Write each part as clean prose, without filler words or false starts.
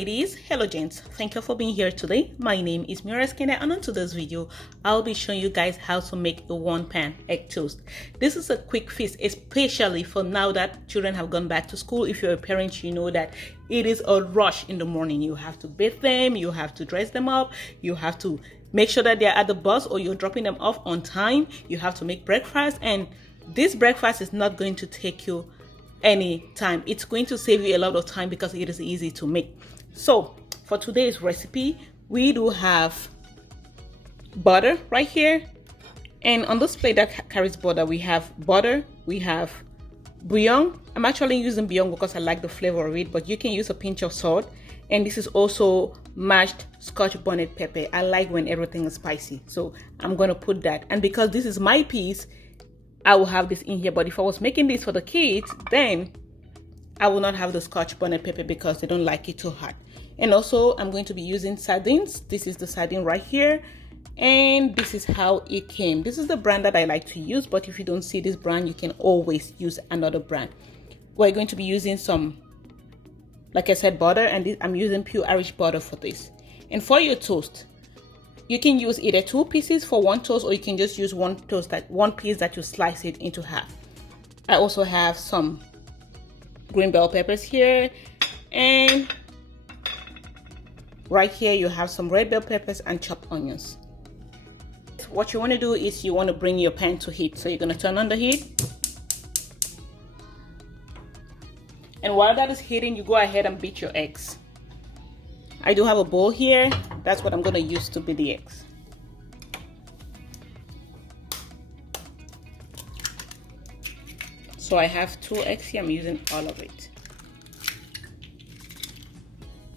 ladies, hello gents, thank you for being here today. My name is Mira Skinner, and on today's video I'll be showing you guys how to make a one-pan egg toast. This is a quick fix, especially for now that children have gone back to school. If you're a parent, you know that it is a rush in the morning. You have to bathe them, you have to dress them up, you have to make sure that they're at the bus or you're dropping them off on time, you have to make breakfast, and this breakfast is not going to take you any time. It's going to save you a lot of time because it is easy to make. So for today's recipe, we do have butter right here, and on this plate that carries butter, we have butter, we have bouillon. I'm actually using bouillon because I like the flavor of it, but you can use a pinch of salt. And this is also mashed Scotch bonnet pepper. I like when everything is spicy, so I'm gonna put that. And because this is my piece, I will have this in here. But if I was making this for the kids, then I will not have the Scotch bonnet pepper because they don't like it too hot. And also I'm going to be using sardines. This is the sardine right here, and this is how it came. This is the brand that I like to use, but if you don't see this brand, you can always use another brand. We're going to be using some, like I said, butter, and I'm using pure Irish butter for this. And for your toast, you can use either 2 pieces for one toast, or you can just use one piece that you slice it into half. I also have some green bell peppers here, and right here you have some red bell peppers and chopped onions. What you want to do is you want to bring your pan to heat. So you're going to turn on the heat, and while that is heating, you go ahead and beat your eggs. I do have a bowl here. That's what I'm going to use to beat the eggs. So I have 2 eggs here. I'm using all of it.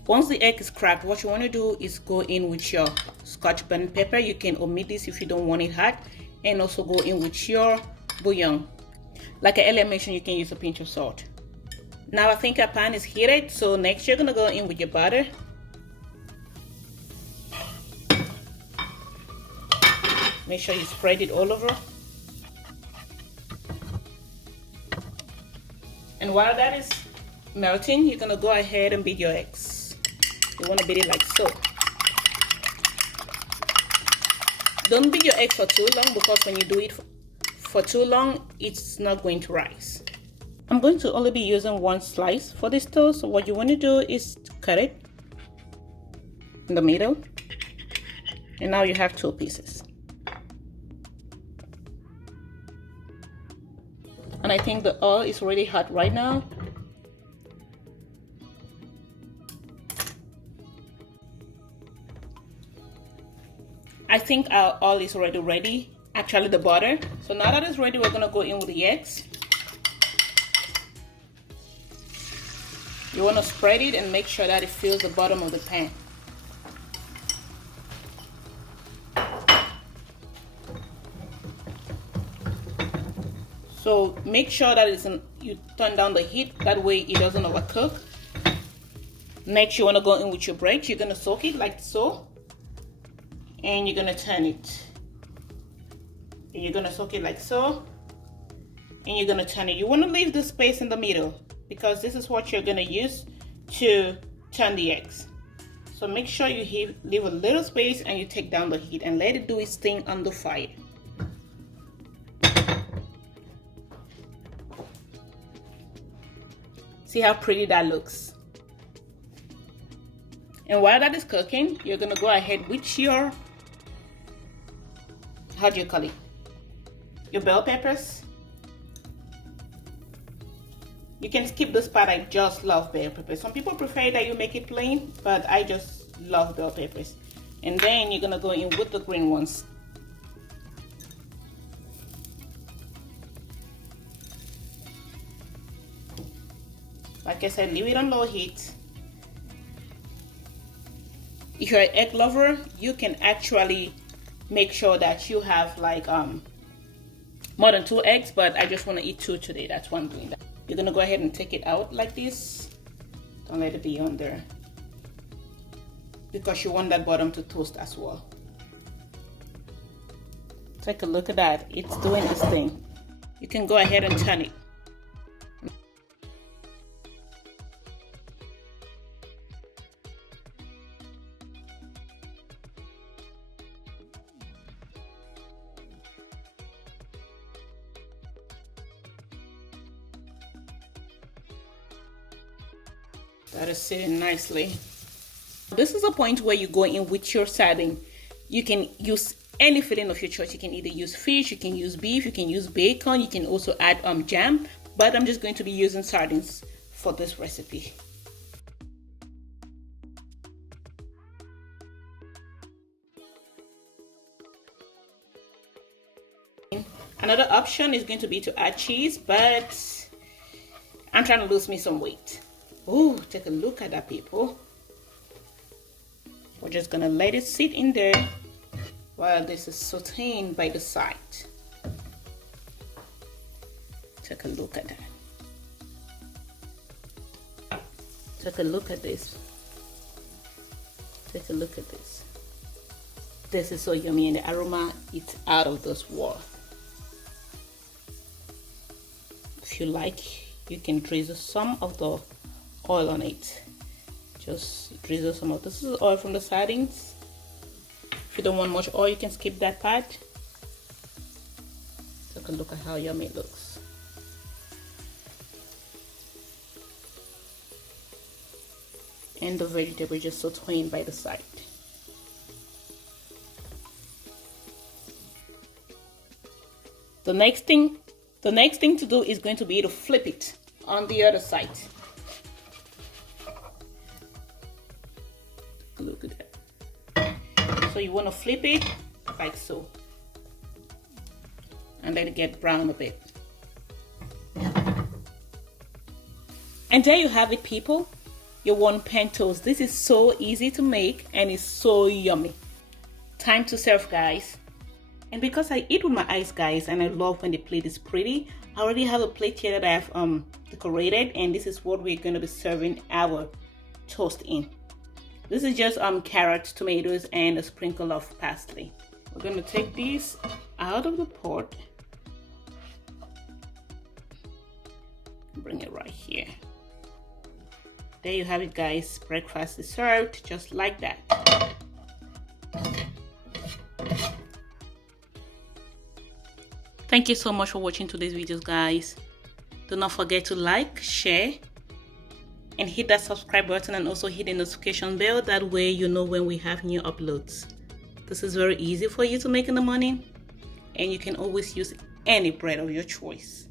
Once the egg is cracked, what you want to do is go in with your Scotch bonnet pepper. You can omit this if you don't want it hot, and also go in with your bouillon. Like I earlier mentioned, you can use a pinch of salt. Now I think our pan is heated, so next you're gonna go in with your butter. Make sure you spread it all over. And while that is melting, you're gonna go ahead and beat your eggs. You wanna beat it like so. Don't beat your egg for too long, because when you do it for too long, it's not going to rise. I'm going to only be using 1 slice for this toast. So what you want to do is cut it in the middle, and now you have 2 pieces. And I think the oil is really hot right now. I think our oil is already ready, actually the butter. So now that it's ready, we're gonna go in with the eggs. You want to spread it and make sure that it fills the bottom of the pan. So make sure that you turn down the heat, that way it doesn't overcook. Next, you want to go in with your bread. You're going to soak it like so, and you're going to turn it. And you're going to soak it like so, and you're going to turn it. You want to leave the space in the middle, because this is what you're going to use to turn the eggs. So make sure you leave a little space, and you take down the heat and let it do its thing on the fire. See how pretty that looks. And while that is cooking, you're going to go ahead with your, how do you call it? Your bell peppers. You can skip this part. I just love bell peppers. Some people prefer that you make it plain, but I just love bell peppers. And then you're gonna go in with the green ones. Like I said, leave it on low heat. If you're an egg lover, you can actually make sure that you have like more than 2 eggs, but I just want to eat 2 today. That's why I'm doing that. You're gonna go ahead and take it out like this. Don't let it be on there, because you want that bottom to toast as well. Take a look at that. It's doing its thing. You can go ahead and turn it. That is sitting nicely. This is a point where you go in with your sardine. You can use any filling of your choice. You can either use fish, you can use beef, you can use bacon, you can also add jam, but I'm just going to be using sardines for this recipe. Another option is going to be to add cheese, but I'm trying to lose me some weight. Oh, take a look at that, people. We're just gonna let it sit in there while this is sauteing by the side. Take a look at that. Take a look at this. Take a look at this. This is so yummy, and the aroma is out of this world. If you like, you can drizzle some of the oil on it. Just drizzle some of this. Is oil from the sardines. If you don't want much oil, you can skip that part. Take a look at how yummy it looks. And the vegetable just sauteing by the side. The next thing to do is going to be to flip it on the other side. Look at that. So you want to flip it like so, and let it get brown a bit. And there you have it, people. Your one pan toast. This is so easy to make and it's so yummy. Time to serve, guys. And because I eat with my eyes, guys, and I love when the plate is pretty, I already have a plate here that I have decorated, and this is what we're going to be serving our toast in. This is just carrots, tomatoes, and a sprinkle of parsley. We're going to take these out of the pot. Bring it right here. There you have it, guys. Breakfast is served just like that. Thank you so much for watching today's videos, guys. Do not forget to like, share, and hit that subscribe button, and also hit the notification bell. That way you know when we have new uploads. This is very easy for you to make in the morning, and you can always use any bread of your choice.